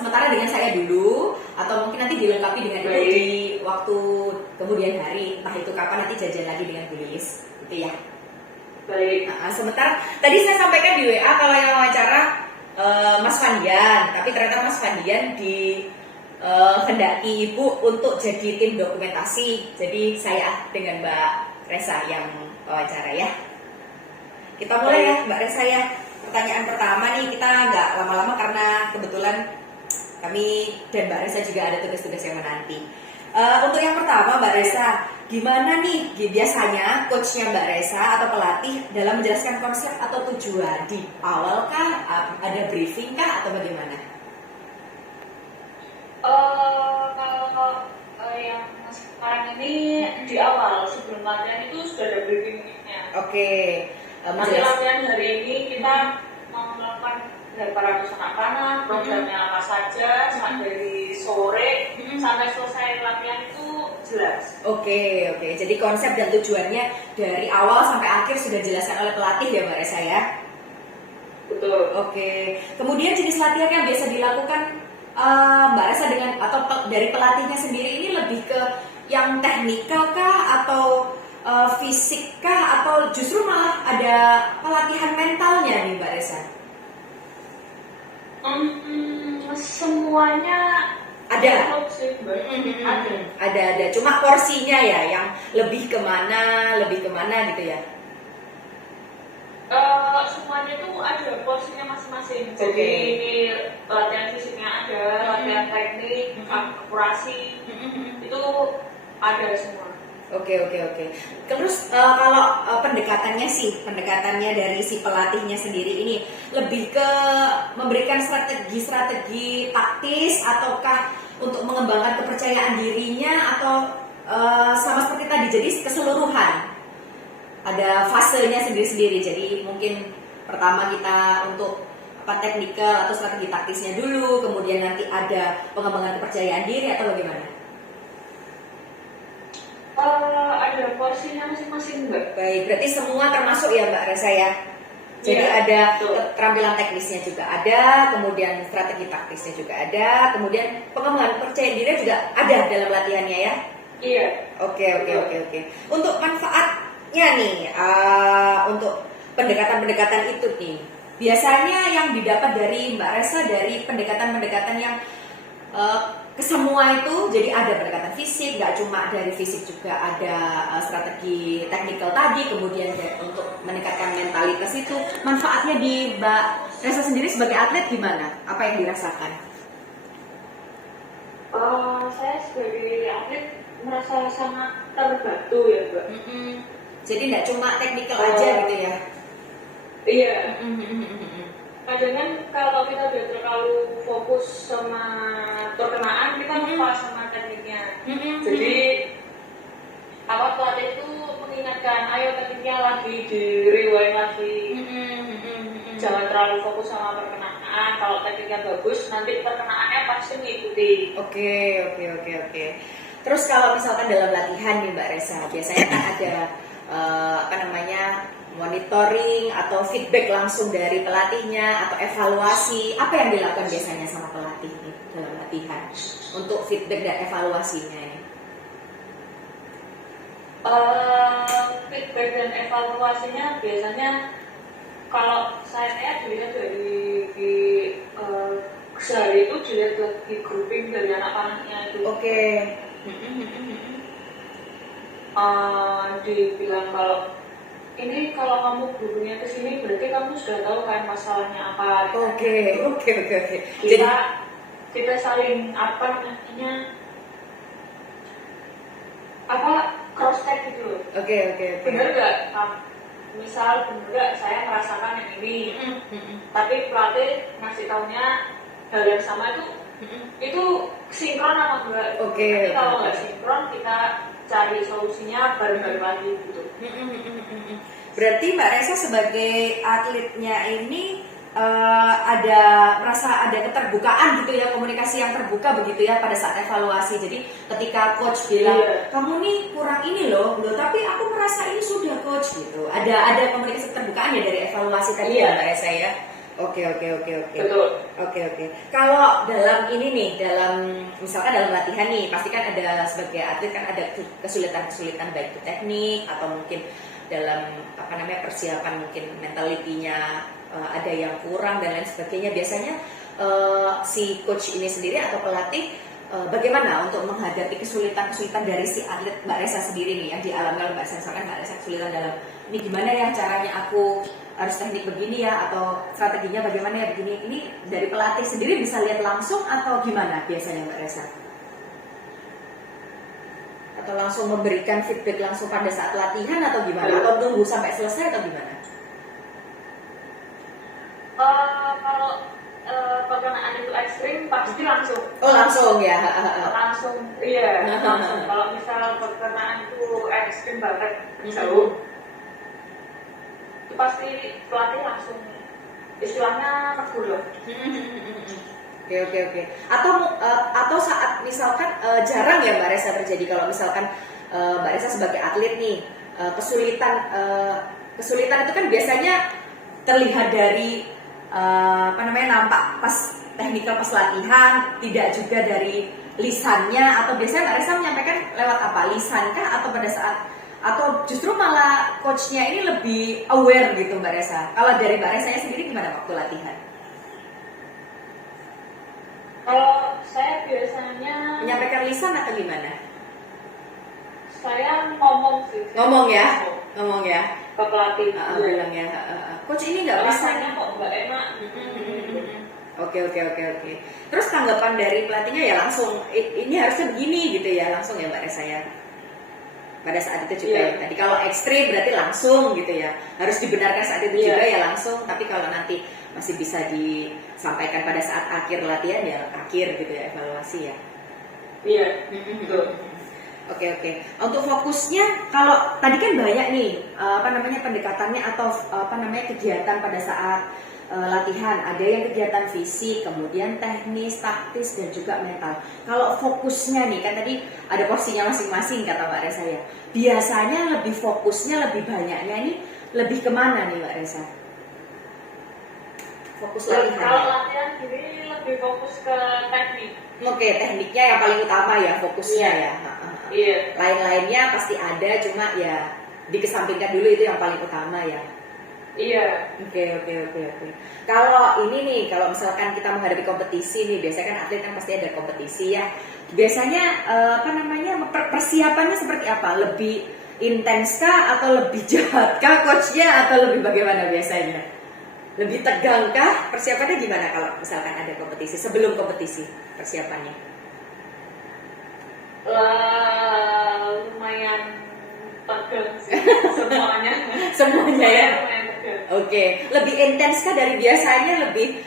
sementara dengan saya dulu, atau mungkin nanti dilengkapi dengan itu di waktu kemudian hari, entah itu kapan nanti jajan lagi dengan Bu Lilis, gitu ya. Baik. Nah, sementara tadi saya sampaikan di WA kalau yang wawancara Mas Fandian, tapi ternyata Mas Fandian hendaki Ibu untuk jadi tim dokumentasi. Jadi saya dengan Mbak Resa yang wawancara ya. Kita mulai ya Mbak Resa ya. Pertanyaan pertama nih, kita nggak lama-lama karena kebetulan kami dan Mbak Resa juga ada tugas-tugas yang menanti. Untuk yang pertama Mbak Resa, gimana nih biasanya coachnya Mbak Resa atau pelatih dalam menjelaskan konsep atau tujuan? Di awal kah, ada briefing kah, atau bagaimana? Kalau yang sekarang ini di awal sebelum latihan itu sudah ada briefingnya. Oke. Nanti latihan hari ini kita mau melakukan para anak panah, programnya apa saja, dari sore sampai selesai latihan itu jelas. Oke. Jadi konsep dan tujuannya dari awal sampai akhir sudah dijelaskan oleh pelatih ya Mbak Resa ya? Betul. Oke. Kemudian jenis latihan yang biasa dilakukan Mbak Resa dengan atau dari pelatihnya sendiri ini lebih ke yang teknikal kah atau fisik kah, atau justru malah ada pelatihan mentalnya nih Mbak Resa? Semuanya ada. Ada. Cuma porsinya ya yang lebih kemana gitu ya? Semuanya itu ada porsinya masing-masing. Jadi latihan fisiknya ada, latihan teknik, akurasi, itu ada semua. Oke. Terus kalau pendekatannya dari si pelatihnya sendiri ini lebih ke memberikan strategi taktis, ataukah untuk mengembangkan kepercayaan dirinya, atau sama seperti tadi, jadi keseluruhan ada fasenya sendiri-sendiri. Jadi mungkin pertama kita untuk teknikal atau strategi taktisnya dulu, kemudian nanti ada pengembangan kepercayaan diri, atau bagaimana? Ada porsinya masing-masing Mbak. Baik, berarti semua termasuk ya Mbak Resa ya. Jadi ada keterampilan teknisnya juga ada, kemudian strategi taktisnya juga ada, kemudian pengembangan kepercayaan diri juga ada dalam latihannya ya. Iya. Oke. Untuk manfaatnya nih, untuk pendekatan-pendekatan itu nih, biasanya yang didapat dari Mbak Resa dari pendekatan-pendekatan yang kesemua itu, jadi ada pendekatan fisik, nggak cuma dari fisik juga ada strategi teknikal tadi, kemudian untuk meningkatkan mentalitas itu. Manfaatnya di Mbak Resa sendiri sebagai atlet gimana? Apa yang dirasakan? Saya sebagai atlet merasa sangat terbantu ya Mbak. Jadi nggak cuma teknikal aja gitu ya? Iya. Kadang kan kalau kita udah terlalu fokus sama perkenaan, kita lupa sama tekniknya. Jadi pelatih itu mengingatkan, ayo tekniknya lagi di rewind lagi. Jangan terlalu fokus sama perkenaan. Kalau tekniknya bagus, nanti perkenaannya pasti mengikuti. Oke. Terus kalau misalkan dalam latihan nih Mbak Resa, biasanya kan ada monitoring atau feedback langsung dari pelatihnya, atau evaluasi. Apa yang dilakukan biasanya sama pelatih nih dalam latihan untuk feedback dan evaluasinya ini? Feedback dan evaluasinya biasanya kalau saya dilihat dari sehari itu dilihat di grouping dari anak-anaknya itu. Oke. Dibilang kalau kamu gurunya ke sini berarti kamu sudah tahu kan masalahnya apa. Oke. Kita saling cross check gitu loh. Oke. Bener nggak? Misal bener nggak saya merasakan yang ini, tapi pelatih ngasih taunya hal yang sama itu sinkron apa enggak? Tapi kalau nggak sinkron, kita cari solusinya bareng-bareng lagi gitu. Berarti Mbak Resa sebagai atletnya ini merasa ada keterbukaan gitu ya, komunikasi yang terbuka begitu ya pada saat evaluasi. Jadi ketika coach bilang kamu nih kurang ini loh, tapi aku merasa ini sudah coach gitu. Ada komunikasi keterbukaan ya dari evaluasi tadi ya Mbak Resa ya. Oke. Betul. Oke. Kalau dalam ini nih, dalam misalkan dalam latihan nih, pasti kan ada sebagai atlet kan ada kesulitan baik itu teknik atau mungkin dalam persiapan mungkin mentalitinya ada yang kurang dan lain sebagainya. Biasanya si coach ini sendiri atau pelatih bagaimana untuk menghadapi kesulitan dari si atlet Mbak Resa sendiri nih yang dialami oleh Mbak Resa, misalkan Mbak Resa kesulitan dalam ini gimana ya caranya aku harus teknik begini ya atau strateginya bagaimana ya begini, ini dari pelatih sendiri bisa lihat langsung atau gimana biasanya Mbak Resa? Atau langsung memberikan feedback langsung pada saat latihan atau gimana? Atau tunggu sampai selesai atau gimana? Kalau perkenaan itu ekstrim pasti langsung. Oh langsung ya? Langsung, iya. Langsung. Kalau misal perkenaan itu ekstrim banget jauh, itu pasti pelatih langsung istilahnya tegur lah. Oke. Atau saat misalkan jarang ya Mbak Resa terjadi kalau misalkan Mbak Resa sebagai atlet nih kesulitan itu kan biasanya terlihat dari nampak pas teknikal pas latihan, tidak juga dari lisannya, atau biasanya Mbak Resa menyampaikan lewat apa? Lisankah atau pada saat atau justru malah coachnya ini lebih aware gitu Mbak Resa? Kalau dari Mbak Resa sendiri gimana waktu latihan? Kalau saya biasanya menyampaikan lisan atau gimana? Saya ngomong sih. Ngomong ya ke pelatih. Bilang ya, coach ini nggak bisa. Rasanya kok nggak enak. Oke. Terus tanggapan dari pelatihnya ya langsung ini harusnya begini gitu ya, langsung ya Mbak Resa ya. Pada saat itu juga ya. Tadi kalau ekstrim berarti langsung gitu ya. Harus dibenarkan saat itu juga ya langsung. Tapi kalau nanti masih bisa disampaikan pada saat akhir latihan ya akhir gitu ya, evaluasi ya. Iya. Betul. Oke. Untuk fokusnya, kalau tadi kan banyak nih pendekatannya atau kegiatan pada saat latihan. Ada yang kegiatan fisik, kemudian teknis, taktis dan juga mental. Kalau fokusnya nih kan tadi ada porsinya masing-masing kata Mbak Resa ya. Biasanya lebih fokusnya lebih banyaknya ini lebih kemana nih Mbak Resa? Fokus latihan. Kalau latihan ini lebih fokus ke teknik. Oke, tekniknya yang paling utama ya fokusnya ya. Iya. Lain-lainnya pasti ada, cuma ya dikesampingkan dulu itu yang paling utama ya. Iya. Oke. Kalau ini nih, kalau misalkan kita menghadapi kompetisi nih, biasanya kan atlet kan pasti ada kompetisi ya. Biasanya persiapannya seperti apa? Lebih intenskah atau lebih jahatkah coachnya atau lebih bagaimana biasanya? Lebih tegangkah? Persiapannya gimana kalau misalkan ada kompetisi? Sebelum kompetisi persiapannya? Lumayan tegang sih semuanya ya. Lumayan tegang. Oke. Lebih intenskah dari biasanya? Lebih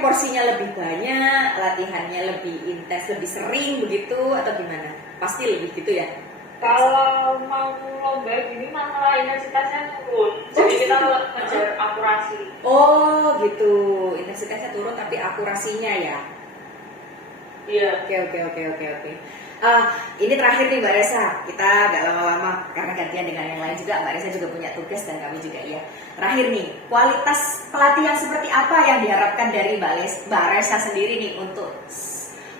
porsinya lebih banyak, latihannya lebih intens, lebih sering begitu atau gimana? Pasti lebih gitu ya. Kalau mau lomba gini malah intensitasnya turun. Jadi kita ngejar akurasi. Oh gitu, intensitasnya turun tapi akurasinya ya. Iya. Oke. Ini terakhir nih Mbak Resa, kita gak lama-lama karena gantian dengan yang lain juga. Mbak Resa juga punya tugas dan kami juga ya. Terakhir nih, kualitas pelatih yang seperti apa yang diharapkan dari Mbak Resa sendiri nih untuk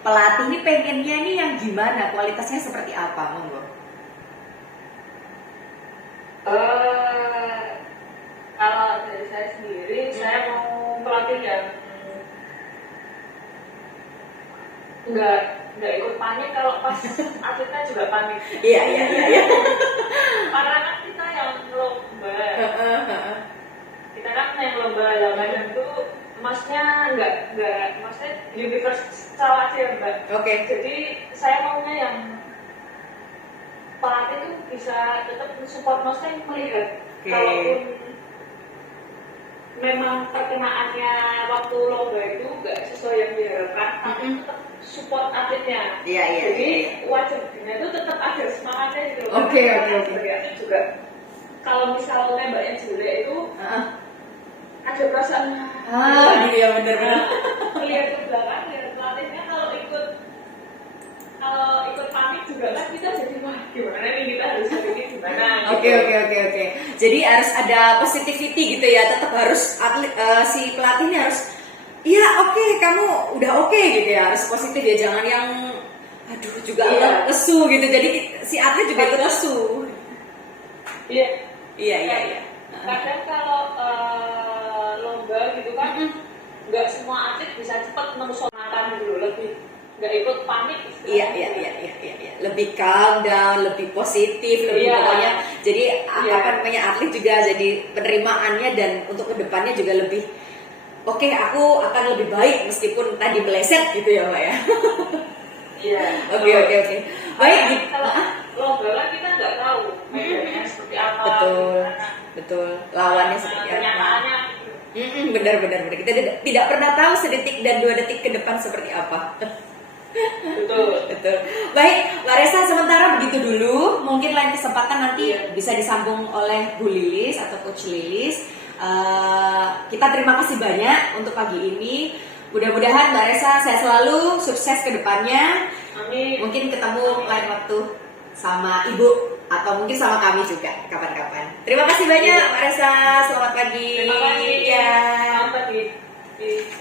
pelatih ini, pengennya nih yang gimana, kualitasnya seperti apa, monggo? Kalau dari saya sendiri, saya mau pelatih yang nggak ikut panik kalau pas atletnya juga panik. Iya. Karena kan kita yang lomba, kadang itu maksudnya maksudnya universal aja ya Mbak. Oke. Jadi saya maunya yang pelatih itu bisa tetap support, maksudnya melihat kalaupun memang perkenaannya waktu lomba itu nggak sesuai yang diharapkan, tapi tetap support atletnya. Iya. Jadi wajibnya itu tetap ada semangatnya gitu. Oke. Sebagai atlet juga kalau misalnya tembaknya jelek itu ada perasaan. Iya benar. Lihat ke belakang, lihat pelatihnya kalau ikut panik juga kan kita jadi wah gimana nih, kita harus begini gimana. Oke. Jadi harus ada positivity gitu ya. Tetap harus si pelatih ini harus, iya oke, kamu udah oke gitu ya. Harus positif ya, jangan yang aduh juga lesu gitu. Jadi si atlet juga ikut lesu. Iya. Kadang kalau lomba gitu kan, nggak semua atlet bisa cepat mengusulkan dulu, lebih nggak ikut panik. Iya. Lebih calm down, lebih positif, lebih pokoknya. Jadi apa namanya, atlet juga jadi penerimaannya dan untuk kedepannya juga lebih oke, aku akan lebih baik meskipun tadi meleset gitu ya Mbak ya. Iya. Oke. Baik. Kalau lomba kan kita nggak tahu medannya seperti apa. Betul. Lawannya seperti apa. Kenyataannya. Benar. Kita tidak pernah tahu sedetik dan 2 detik ke depan seperti apa. Betul. Baik, Mbak Resa, sementara begitu dulu. Mungkin lain kesempatan nanti bisa disambung oleh Bu Lilis atau Coach Lilis. Kita terima kasih banyak untuk pagi ini. Mudah-mudahan Mbak Resa sehat selalu, sukses ke depannya. Amin. Mungkin ketemu lain waktu sama Ibu atau mungkin sama kami juga kapan-kapan. Terima kasih banyak Mbak Resa, selamat pagi. Terima kasih. Ya. Selamat pagi.